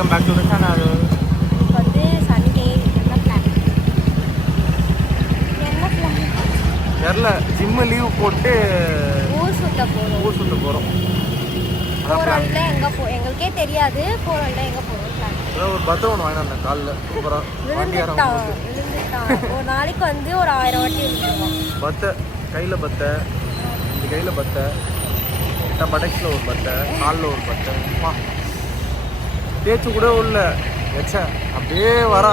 Welcome back to the channel. இப்போ வந்து Sunday என்ன பிளான்? தெரியல, ஜிம்மு லீவ் போட்டு ஊர் சுத்த போகிறோம். போகிறோம்ல எங்களுக்கே தெரியாது. போகிறோம்ல எங்கே போகிறோம் பிளான். ஒரு பத்தை ஒன்று வாங்கிட்டு வந்தேன் காலில். சூப்பராக விழுந்துட்டான். ஒரு நாளைக்கு வந்து ஒரு 1000 வாட்டி விழுந்துருவான். பத்தை கையில் பத்தை, இந்த கையில் பத்தை, படைக்கில் ஒரு பத்தை, காலில் ஒரு பத்தை. தேய்ச்சி கூட உள்ள வச்ச அப்படியே வரா.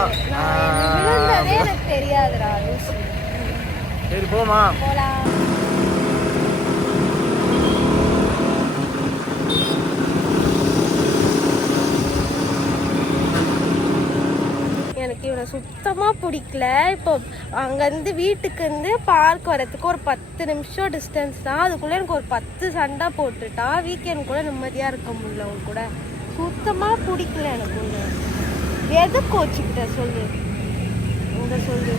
எனக்கு தெரியாதுடா. சரி போமா. எனக்கு இவனை சுத்தமாக பிடிக்கல. இப்போ அங்கேருந்து வீட்டுக்கு வந்து பார்க் வரத்துக்கு ஒரு 10 நிமிஷம் டிஸ்டன்ஸ் தான். அதுக்குள்ளே எனக்கு ஒரு 10 சண்டை போட்டுட்டா. வீக்கெண்ட் கூட நிம்மதியாக இருக்க முடியல. அவங்க கூட சுத்தமாக பிடிக்கல எனக்கு. எது கோச்சுக்கிட்ட சொல்லு, சொல்லு.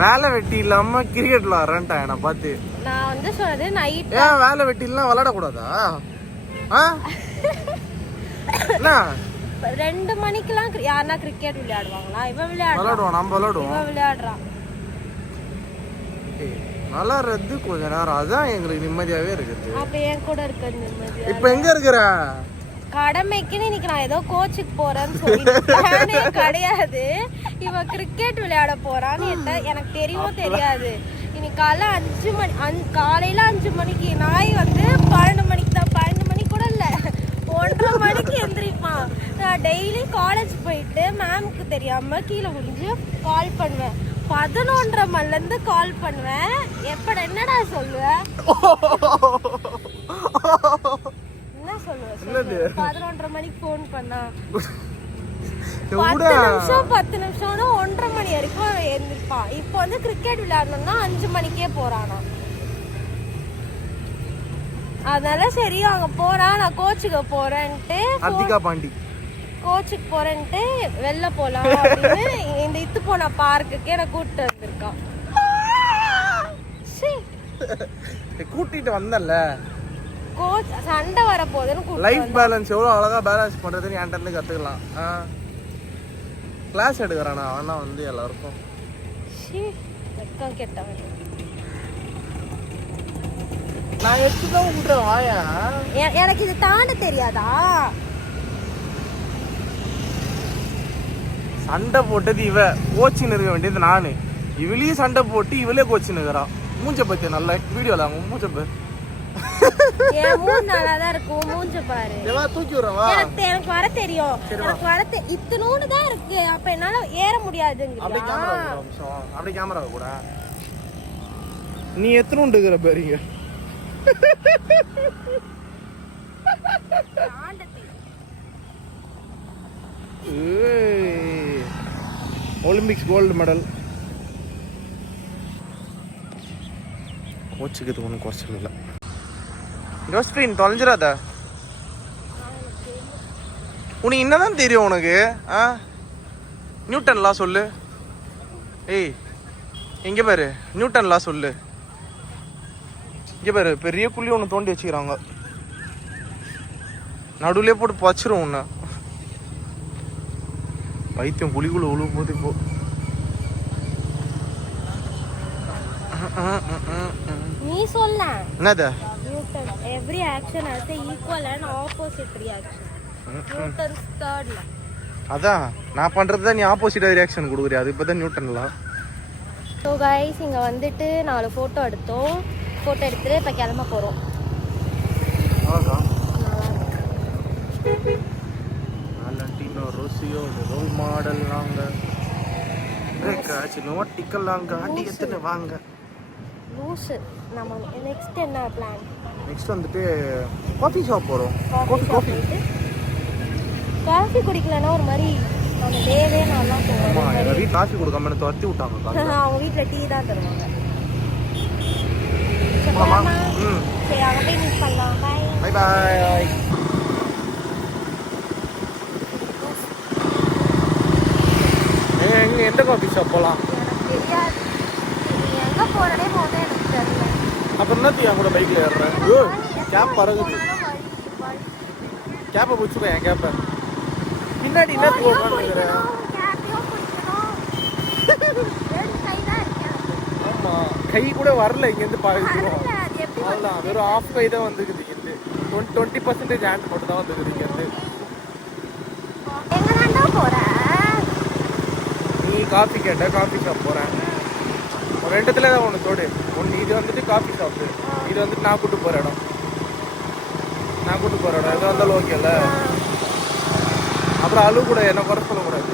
வேலை வெட்டி இல்லாம கிரிக்கெட் விளாட்றேன்ட்டா என்னை பார்த்து. நான் வந்து சொன்னது நைட். ஏன் வேலை வெட்டி இல்லைன்னா விளாடக்கூடாதா? 2 மணிக்கெல்லாம் யாருன்னா கிரிக்கெட் விளையாடுவாங்களா? இவன் விளையாடுவான். நம்ம விளையாடுவோம். இவன் விளையாடுறான். விளையாடுறது கொஞ்ச நேரம், அதான் எங்களுக்கு நிம்மதியாவே இருக்குது. அப்ப என் கூட இருக்கிறது நிம்மதியா. இப்ப எங்க இருக்கிற? கடமைக்குன்னு இன்னைக்கு நான் ஏதோ கோச்சுக்கு போறேன்னு சொல்லிட்டு கிடையாது. இவன் கிரிக்கெட் விளையாட போறான்னு எனக்கு தெரியும் தெரியாது. இன்னைக்கு காலைல 5 மணி, காலையில 5 மணிக்கு. நாய் வந்து 12 மணிக்கு தான். 12 மணிக்கு கூட இல்ல, 1:30 மணிக்கு எந்திரிப்பான். நான் டெய்லி காலேஜ் போயிட்டு மேம்க்கு தெரியாம கீழே குடிஞ்சு கால் பண்ணுவேன். 11:30 மணில இருந்து கால் பண்ணுவேன். எப்ப என்னடா சொல்லுவேன்? என்ன சொல்லுவேன்? 11:30 மணிக்கு போன் பண்ணா 10 நிமிஷம் 1:30 மணி வரைக்கும் எழுந்திருப்பான். இப்போ வந்து கிரிக்கெட் விளையாடணும்னா 5 மணிக்கே போறானா. அதனால சரி அங்க போறான். நான் கோச்சுக்கு போறேன்ட்டு, கோச்சுக்கு போறேன்ட்டு வெளில போலாம் அப்படின்னு இந்த இத்து போன பார்க்குக்கு என்ன கூட்டிட்டு வந்திருக்கான். கூட்டிட்டு வந்தல கோச் சண்டை வர போதுன்னு லைஃப் பேலன்ஸ் எவ்வளவு அழகா பேலன்ஸ் பண்றதுன்னு என்கிட்ட இருந்து கத்துக்கலாம். கிளாஸ் எடுக்கிறானா அவனா வந்து எல்லாருக்கும். வெக்கம் கெட்டவன். நான் எடுத்துதான் விட்டுறேன் வாயா. எனக்கு இது தாண்ட தெரியாதா? சண்டை போட்டது இவ, கோச்சின்னு இருக்க வேண்டியது நானு. இவளையும் சண்டை போட்டு இவளே கோச்சின்னு இருக்கிறான். மூஞ்ச பத்தி நல்ல வீடியோல அவங்க மூஞ்ச பாரு. என் மூஞ்சி நல்லாதான் இருக்கும். மூஞ்ச பாரு. தூக்கி விடுறவா? எனக்கு வர தெரியும். எனக்கு வர இத்தனூன்னு தான் இருக்கு. அப்ப என்னால ஏற முடியாதுங்க. அப்படி கேமரா கூட நீ எத்தனூண்டு இருக்கிற பாருங்க. Olympics gold medal. கோச்சுக்கு இது ஒன்றும் குறைச்சல் இல்லை. ஜோஸ்பின் தொலைஞ்சிடாத. உனக்கு என்னதான் தெரியும் உனக்கு? நியூட்டன்லாம் சொல்லு. ஏய் இங்கே பாரு, நியூட்டன்லாம் சொல்லு. இங்கே பாரு, பெரிய குழி ஒன்று தோண்டி வச்சுக்கிறாங்க. நடுவுலேயே போட்டு பச்சிரும் உன்னை. வைத்தியம் குழிக்குள்ள உழுவு போது இப்போ. நீ சொல்ல என்னது? Newton every action has a equal and opposite reaction. Newton's தேர்ட்ல. அதான் நான் பண்றது தான் நீ ஆப்போசிட்டா ரியாக்ஷன் கொடுக்குறியா? அது இப்பதான் நியூட்டன்ல. ஸோ கைஸ் இங்கே வந்துட்டு 4 ஃபோட்டோ எடுத்தோம். ஃபோட்டோ எடுத்துட்டு இப்போ கிளம்ப போகிறோம். வாலண்டினோ ரோசியோ ரோல் மாடல் வாங்க. வாங்க லூசு. நம்ம நெக்ஸ்ட் என்ன பிளான்? நெக்ஸ்ட் வந்துட்டு காஃபி ஷாப் போகிறோம். காஃபி குடிக்கலன்னா ஒரு மாதிரி நம்ம டேவே நல்லா போகும். வீட்டில் காஃபி கொடுக்காம துரத்தி விட்டாங்க. அவங்க வீட்டில் டீ தான் தருவாங்க. சரி அங்கே போய் மீட் பண்ணலாம். Bye bye. எந்த காஃபி ஷாப் போகலாம்? எனக்கு தெரியாது. நீ எங்கே போகிறதே போதே எனக்கு தெரியல. அப்புறம் என்னத்து என் கூட பைக்கில் ஏறுறேன்? கேப் பறகுது. கேப்பை பிடிச்சிப்பேன். என் கேப்பை பின்னாடி என்ன போடுறாங்க? ஆமா, கை கூட வரல இங்கேருந்து பாதிக்கிறோம். அவ்வளோதான், வெறும் ஆஃப் கை தான் வந்துக்குது இங்கேருந்து. 20% ஹேண்ட் மட்டும் தான் வந்துக்குது இங்கேருந்து. நீ காஃபி கேட்ட, காஃபி ஷாப் போகிறேன். ஒரு ரெண்டுத்துல தான் ஒன்று தோடு. ஒன்று இது வந்துட்டு காஃபி ஷாப்பு, இது வந்துட்டு நான் கூட்டு போகிற இடம். நான் கூட்டு போகிற இடம் எது வந்தாலும் ஓகேல்ல. அப்புறம் அழுவு கூட என்ன குறை சொல்லக்கூடாது.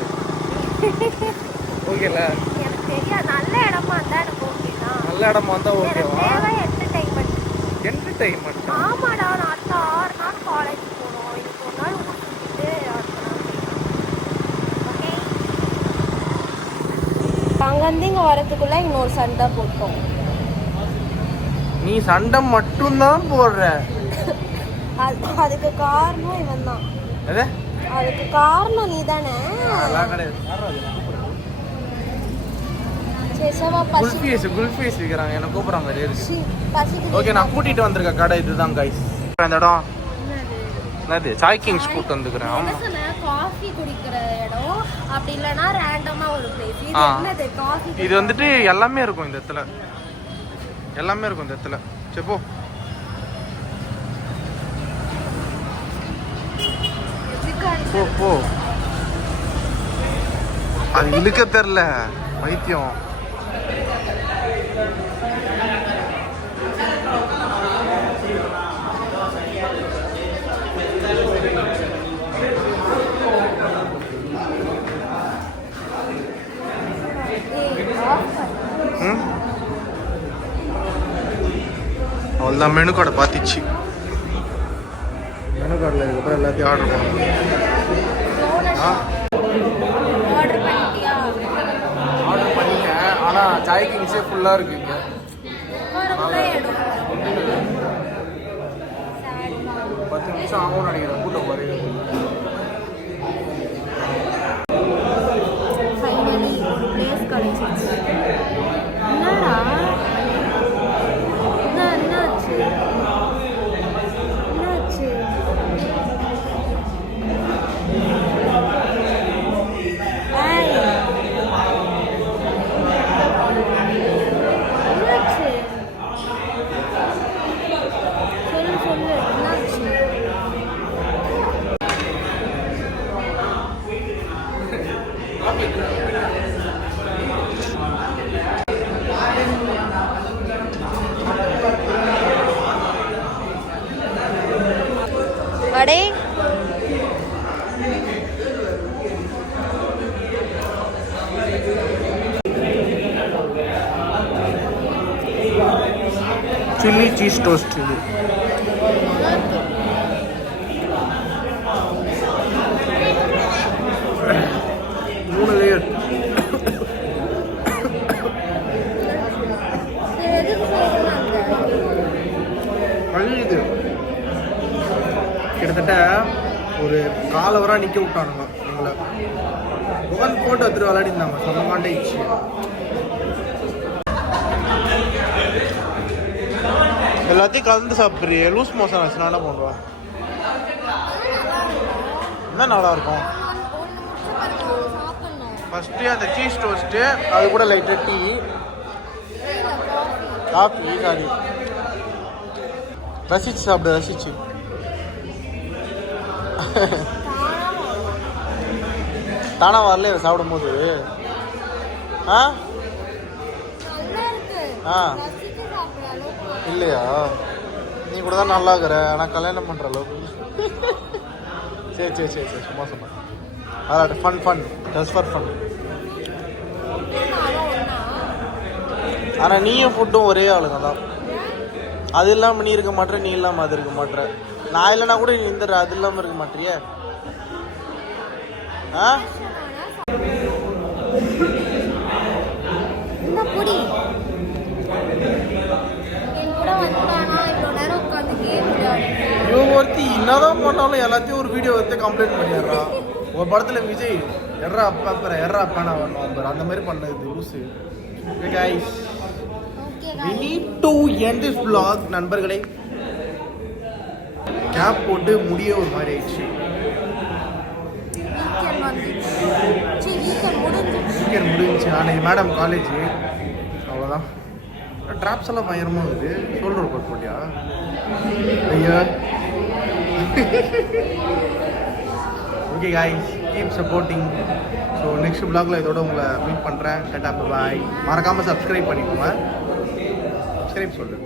ஓகேல, நல்ல இடமா இருந்தா ஓகேவா? என்டர்டைன்மெண்ட். ஆமாடா, நான் அடுத்த 6 நாள் காலேஜ் போகணும். இதுக்கு ஒரு நாள் ஊட்டிட்டு ஓகே. அங்கேருந்து இங்கே வரதுக்குள்ள இன்னொரு சண்டை போட்டோம். நீ சண்டை மட்டும்தான் போடுற. அதுக்கு காரணம் இவன் தான். அதுக்கு காரணம் நீ தானே. குல்ஃபீஸ் விற்கிறாங்க, என்ன கூப்பிட்றாங்க. ஓகே, நான் கூட்டிட்டு வந்திருக்க கடை இதுதான் கைஸ். இந்த இடம் என்னது? சாய் கிங்ஸ் கூட்டு வந்துக்கிறேன். ஆமா, காஃபி குடிக்கிற இடம். அப்படி இல்லனா ரேண்டமா ஒரு பிளேஸ். இது என்னது? காஃபி. இது வந்துட்டு எல்லாமே இருக்கும் இந்த இடத்துல. எல்லாமே இருக்கும் இந்த இடத்துல. சரி போ. போ போ. அது இழுக்க தெரியல வைத்தியம். அவ்வளோதான், மெனு கார்டை பார்த்துச்சு. மெனு கார்டில் இதுக்கப்புறம் எல்லாத்தையும் ஆர்டர் பண்ணணும். ஆர்டர் பண்ணிட்டேன், ஆனால் சாய் கிங்ஸே ஃபுல்லாக இருக்கு இங்கே. 10 நிமிஷம் ஆகும்னு நினைக்கிறேன் கூட்டம் குறைய. அடே சில்லி சீஸ் டோஸ்ட். இது மூணு லேயர். இது கிட்டத்தட்ட ஒரு காலவரா நிக்க விட்டானுங்க எங்களை. உட்காந்து போட்டோ எடுத்துட்டு விளையாடிருந்தாங்க. சொன்ன மாட்டேச்சு. எல்லாத்தையும் கலந்து சாப்பிட்றியே, லூஸ் மோஷன் ஆச்சுன்னா என்ன பண்ணுவா? என்ன நல்லா இருக்கும்? ஃபஸ்ட்டு அந்த சீஸ் டோஸ்ட்டு, அது கூட லைட்டாக டீ, காஃபி. சாரி, ரசிச்சு சாப்பிடு, ரசிச்சு. தானா வரல சாப்பிடும் போது. இல்லையா? நீ கூட தான் நல்லா இருக்கிற, ஆனால் கல்யாணம் பண்ணுற அளவுக்கு. சரி சரி சரி சரி, சும்மா சொன்னேன். அதான் ஃபன் ஜஸ்ட் ஃபார் ஃபன். ஆனால் நீயும் ஃபுட்டும் ஒரே ஆளுங்க தான். அது இல்லாமல் நீ இருக்க மாட்டேற, நீ இல்லாமல் அது இருக்க மாட்டேற. நான் இல்லைனா கூட நீ இந்த அது இல்லாமல் இருக்க மாட்டிய. ஒருத்தி என்னதான் பண்ணாலும் எல்லாத்தையும் ஒரு வீடியோ எடுத்து கம்ப்ளைண்ட் பண்ணிடுறா. ஒரு படத்துல விஜய் எர்ரா அப்பா எர்ரா அப்பானா வரணும், அந்த மாதிரி பண்ணது லூசு. Guys, we need to end this vlog. நண்பர்களே, கேப் போட்டு முடிய ஒரு மாதிரி ஆயிடுச்சு. முடிஞ்சு முடிஞ்சிச்சு. நாளைக்கு மேடம் காலேஜ், அவ்வளோதான். ட்ராப்ஸ் எல்லாம் பயங்கரமாக இருக்குது. ஷோல்டர் ஒர்க் அவுட் போட்டியா? ஐயா okay guys, keep supporting. So next vlogல இதோட உங்களை மீட் பண்ணுறேன். டாடா பாய். மறக்காமல் சப்ஸ்கிரைப் பண்ணிக்கோங்க. சப்ஸ்கிரைப் சொல்லு.